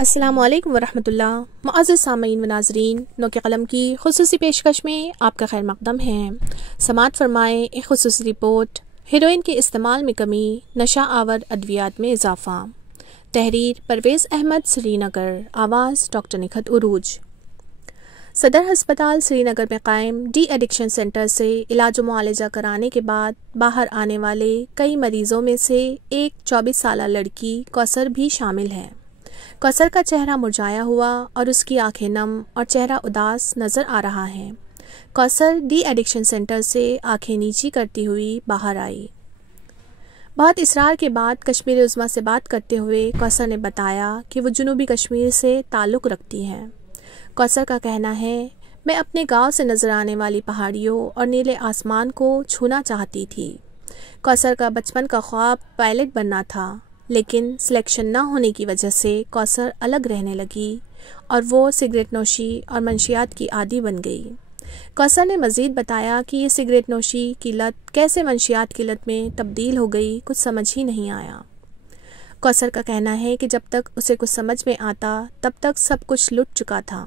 السلام علیکم ورحمۃ اللہ۔ معزز سامعین و ناظرین، نو کے قلم کی خصوصی پیشکش میں آپ کا خیر مقدم ہے۔ سماعت فرمائیں ایک خصوصی رپورٹ، ہیروئن کے استعمال میں کمی، نشہ آور ادویات میں اضافہ۔ تحریر پرویز احمد، سری نگر۔ آواز ڈاکٹر نکھت عروج۔ صدر ہسپتال سری نگر میں قائم ڈی ایڈکشن سینٹر سے علاج و معالجہ کرانے کے بعد باہر آنے والے کئی مریضوں میں سے ایک 24 سالہ لڑکی کوثر بھی شامل ہے۔ کوثر کا چہرہ مرجھایا ہوا اور اس کی آنکھیں نم اور چہرہ اداس نظر آ رہا ہے۔ کوثر ڈی ایڈکشن سینٹر سے آنکھیں نیچی کرتی ہوئی باہر آئی۔ بہت اصرار کے بعد کشمیر عظمیٰ سے بات کرتے ہوئے کوثر نے بتایا کہ وہ جنوبی کشمیر سے تعلق رکھتی ہے۔ کوثر کا کہنا ہے، میں اپنے گاؤں سے نظر آنے والی پہاڑیوں اور نیلے آسمان کو چھونا چاہتی تھی۔ کوثر کا بچپن کا خواب پائلٹ بننا تھا، لیکن سلیکشن نہ ہونے کی وجہ سے کوثر الگ رہنے لگی اور وہ سگریٹ نوشی اور منشیات کی عادی بن گئی۔ کوثر نے مزید بتایا کہ یہ سگریٹ نوشی کی لت کیسے منشیات کی لت میں تبدیل ہو گئی، کچھ سمجھ ہی نہیں آیا۔ کوثر کا کہنا ہے کہ جب تک اسے کچھ سمجھ میں آتا تب تک سب کچھ لٹ چکا تھا۔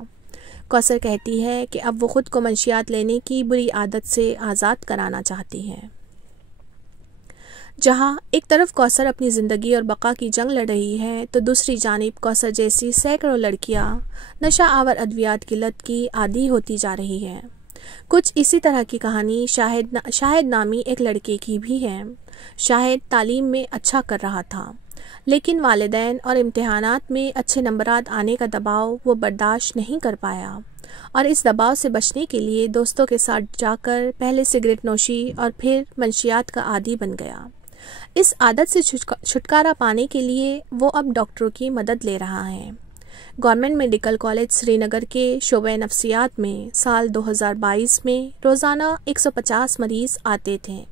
کوثر کہتی ہے کہ اب وہ خود کو منشیات لینے کی بری عادت سے آزاد کرانا چاہتی ہے۔ جہاں ایک طرف کوثر اپنی زندگی اور بقا کی جنگ لڑ رہی ہے تو دوسری جانب کوثر جیسی سینکڑوں لڑکیاں نشہ آور ادویات کی لت کی عادی ہوتی جا رہی ہیں۔ کچھ اسی طرح کی کہانی شاہد نامی ایک لڑکے کی بھی ہے۔ شاہد تعلیم میں اچھا کر رہا تھا، لیکن والدین اور امتحانات میں اچھے نمبرات آنے کا دباؤ وہ برداشت نہیں کر پایا اور اس دباؤ سے بچنے کے لیے دوستوں کے ساتھ جا کر پہلے سگریٹ نوشی اور پھر منشیات کا عادی بن گیا۔ اس عادت سے چھٹکارا پانے کے لیے وہ اب ڈاکٹروں کی مدد لے رہا ہے۔ گورنمنٹ میڈیکل کالج سری نگر کے شعبہ نفسیات میں سال 2022 میں روزانہ 150 مریض آتے تھے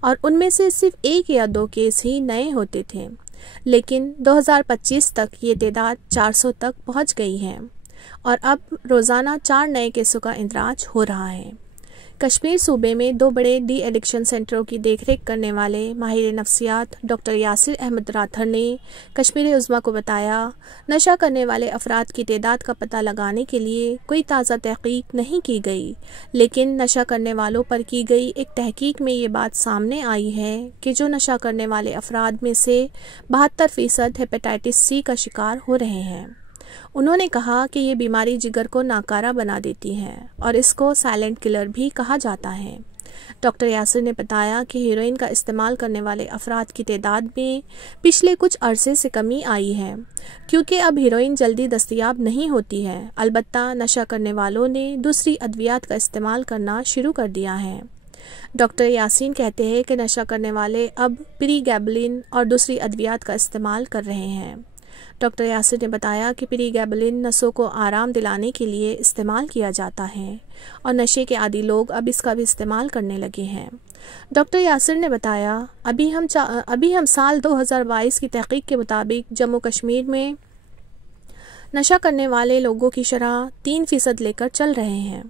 اور ان میں سے صرف 1 یا 2 کیس ہی نئے ہوتے تھے، لیکن 2025 تک یہ تعداد 400 تک پہنچ گئی ہے اور اب روزانہ 4 نئے کیسوں کا اندراج ہو رہا ہے۔ کشمیر صوبے میں 2 بڑے ڈی ایڈکشن سینٹروں کی دیکھ ریکھ کرنے والے ماہر نفسیات ڈاکٹر یاسر احمد راتھر نے کشمیر عظمیٰ کو بتایا، نشہ کرنے والے افراد کی تعداد کا پتہ لگانے کے لیے کوئی تازہ تحقیق نہیں کی گئی، لیکن نشہ کرنے والوں پر کی گئی ایک تحقیق میں یہ بات سامنے آئی ہے کہ جو نشہ کرنے والے افراد میں سے 72% ہیپیٹائٹس سی کا شکار ہو رہے ہیں۔ انہوں نے کہا کہ یہ بیماری جگر کو ناکارہ بنا دیتی ہے اور اس کو سائلنٹ کلر بھی کہا جاتا ہے۔ ڈاکٹر یاسر نے بتایا کہ ہیروئن کا استعمال کرنے والے افراد کی تعداد میں پچھلے کچھ عرصے سے کمی آئی ہے، کیونکہ اب ہیروئن جلدی دستیاب نہیں ہوتی ہے، البتہ نشہ کرنے والوں نے دوسری ادویات کا استعمال کرنا شروع کر دیا ہے۔ ڈاکٹر یاسین کہتے ہیں کہ نشہ کرنے والے اب پری گیبلین اور دوسری ادویات کا استعمال کر رہے ہیں۔ ڈاکٹر یاسر نے بتایا کہ پری گیبلین نسوں کو آرام دلانے کے لیے استعمال کیا جاتا ہے اور نشے کے عادی لوگ اب اس کا بھی استعمال کرنے لگے ہیں۔ ڈاکٹر یاسر نے بتایا، ابھی ہم سال 2022 کی تحقیق کے مطابق جموں کشمیر میں نشہ کرنے والے لوگوں کی شرح 3% لے کر چل رہے ہیں،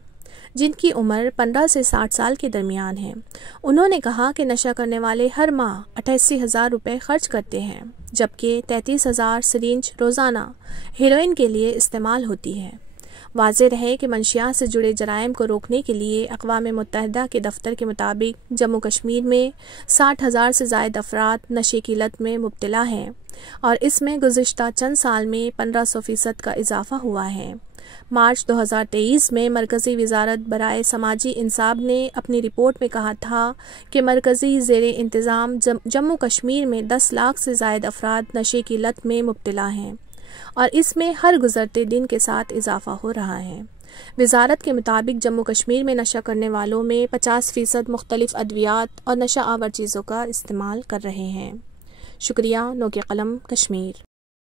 جن کی عمر 15 سے 60 سال کے درمیان ہے۔ انہوں نے کہا کہ نشہ کرنے والے ہر ماہ 88,000 روپے خرچ کرتے ہیں، جبکہ 33,000 سرنج روزانہ ہیروئن کے لیے استعمال ہوتی ہے۔ واضح رہے کہ منشیات سے جڑے جرائم کو روکنے کے لیے اقوام متحدہ کے دفتر کے مطابق جموں کشمیر میں 60,000 سے زائد افراد نشے کی لت میں مبتلا ہیں اور اس میں گزشتہ چند سال میں 1500% کا اضافہ ہوا ہے۔ مارچ 2023 میں مرکزی وزارت برائے سماجی انصاف نے اپنی رپورٹ میں کہا تھا کہ مرکزی زیر انتظام جموں کشمیر میں 10 لاکھ سے زائد افراد نشے کی لت میں مبتلا ہیں اور اس میں ہر گزرتے دن کے ساتھ اضافہ ہو رہا ہے۔ وزارت کے مطابق جموں کشمیر میں نشہ کرنے والوں میں 50% مختلف ادویات اور نشہ آور چیزوں کا استعمال کر رہے ہیں۔ شکریہ۔ نو کے قلم، کشمیر۔